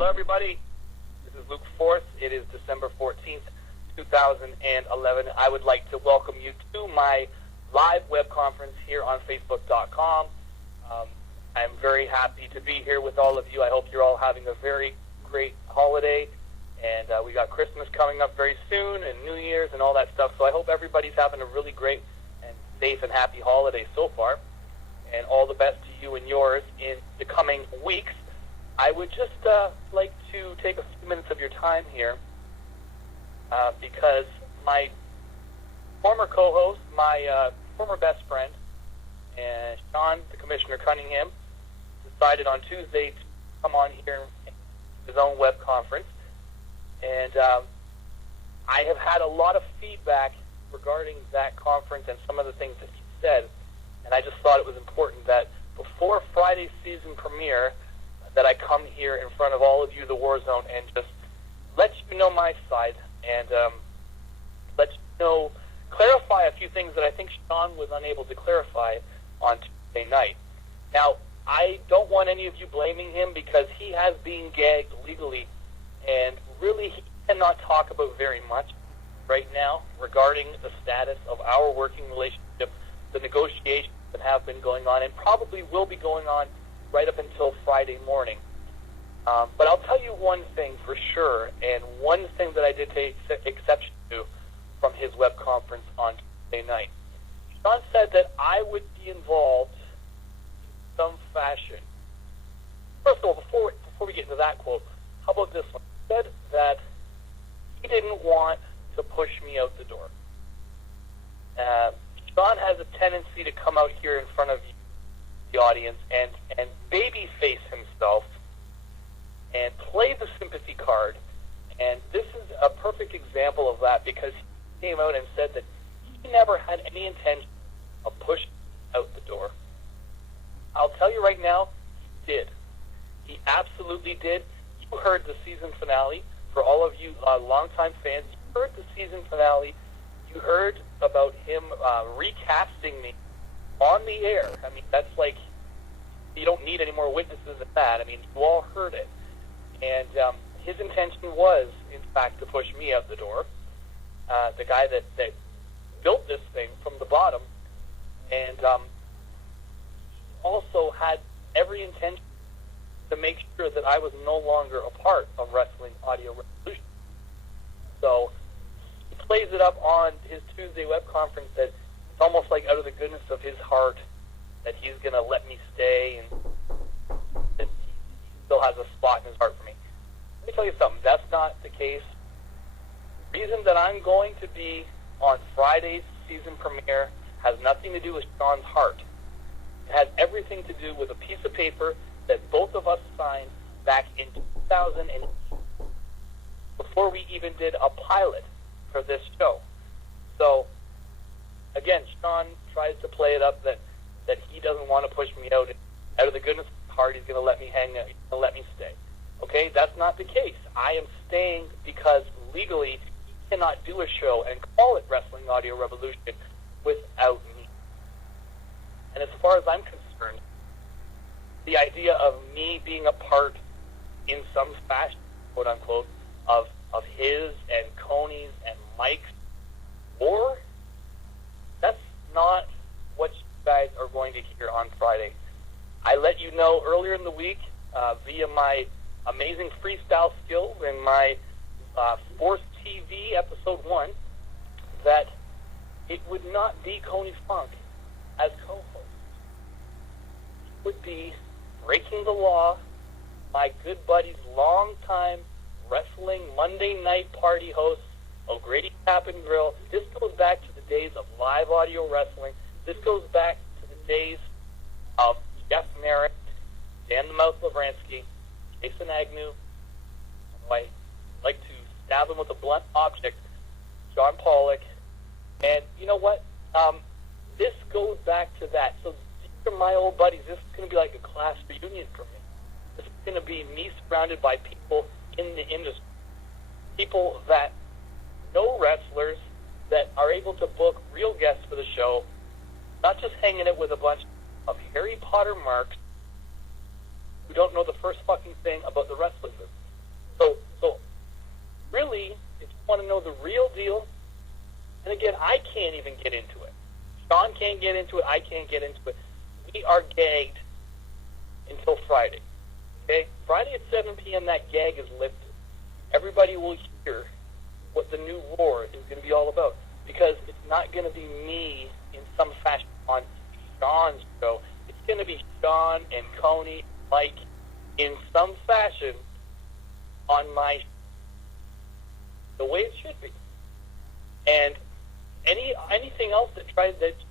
Hello, everybody. This is Luke Force. It is December 14th, 2011. I would like to welcome you to my live web conference here on Facebook.com. I'm very happy to be here with all of you. I hope you're all having a very great holiday. And we got Christmas coming up very soon and New Year's and all that stuff. So I hope everybody's having a really great and safe and happy holiday so far. And all the best to you and yours in the coming weeks. I would just like to take a few minutes of your time here because my former co-host, my former best friend, and Sean, the Commissioner Cunningham, decided on Tuesday to come on here and his own web conference. And I have had a lot of feedback regarding that conference and some of the things that he said, and I just thought it was important that before Friday's season premiere that I come here in front of all of you, the War Zone, and just let you know my side and let you know, clarify a few things that I think Sean was unable to clarify on Tuesday night. Now, I don't want any of you blaming him because he has been gagged legally, and really he cannot talk about very much right now regarding the status of our working relationship, the negotiations that have been going on and probably will be going on right up until Friday morning. But I'll tell you one thing for sure, and one thing that I did take exception to from his web conference on Tuesday night. Sean said that I would be involved in some fashion. First of all, before we get into that quote, how about this one? He said that he didn't want to push me out the door. Sean has a tendency to come out here in front of you, the audience, and babyface himself and play the sympathy card. And this is a perfect example of that because he came out and said that he never had any intention of pushing out the door. I'll tell you right now, he did. He absolutely did. You heard the season finale. For all of you longtime fans, you heard the season finale. You heard about him recasting me on the air. I mean, that's like, you don't need any more witnesses than that. I mean, you all heard it. And his intention was, in fact, to push me out the door. The guy that built this thing from the bottom. And also had every intention to make sure that I was no longer a part of Wrestling Audio Revolution. So he plays it up on his Tuesday web conference that it's almost like out of the goodness of his heart that he's going to let me stay and that he still has a spot in his heart for me. Let me tell you something. That's not the case. The reason that I'm going to be on Friday's season premiere has nothing to do with Sean's heart. It has everything to do with a piece of paper that both of us signed back in 2008 before we even did a pilot for this show. So, again, Sean tries to play it up that he doesn't want to push me out. Out of the goodness of his heart, he's going to let me hang out. He's going to let me stay. Okay, that's not the case. I am staying because legally he cannot do a show and call it Wrestling Audio Revolution without me. And as far as I'm concerned, the idea of me being a part in some fashion, quote unquote, of his and Coney's and Mike's war, that's not what you guys are going to hear on Friday. I let you know earlier in the week via my amazing freestyle skills and my F.O.R.C.E episode 1 that it would not be Coney Funk as co-host. It would be Breaking the Law, my good buddy's longtime wrestling Monday night party host, O'Grady Tap and Grill. This goes back to the days of live audio wrestling. This goes back to the days of Jeff Merritt, Dan the Mouth Lavransky, Jason Agnew. I like to stab him with a blunt object, John Pollock. And you know what? This goes back to that. So these are my old buddies. This is going to be like a class reunion for me. This is going to be me surrounded by people in the industry. People that know wrestlers, that are able to book real guests for the show, not just hanging it with a bunch of Harry Potter marks who don't know the first fucking thing about the wrestling business. So really, if you want to know the real deal, and again, I can't even get into it. Sean can't get into it. I can't get into it. We are gagged until Friday. Okay? Friday at 7 p.m., that gag is lifted. Everybody will hear what the new war is going to be all about, because it's not going to be me in some fashion on Sean's show. It's going to be Sean and Coney, Mike, in some fashion on my show. The way it should be. And anything else that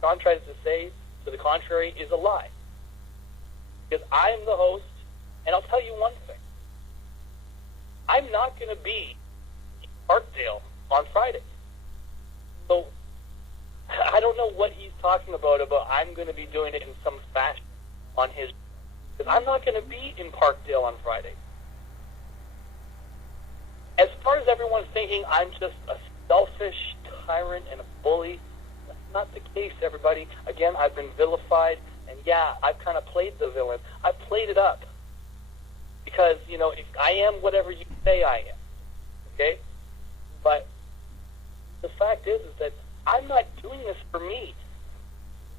Sean tries to say to the contrary is a lie. Because I am the host, and I'll tell you one thing. I'm not going to be in Parkdale on Friday. So I don't know what he's talking about I'm going to be doing it in some fashion on his, because I'm not going to be in Parkdale on Friday. As far as everyone's thinking I'm just a selfish tyrant and a bully, that's not the case, everybody. Again, I've been vilified, and yeah, I've kind of played the villain. I've played it up. Because, if I am whatever you say I am, okay? But the fact is that I'm not doing this for me.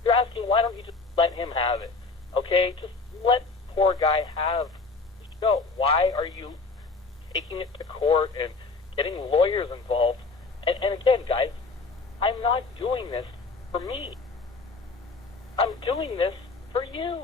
You're asking, why don't you just let him have it, okay? Just let the poor guy have the show. Why are you taking it to court and getting lawyers involved? And again, guys, I'm not doing this for me. I'm doing this for you.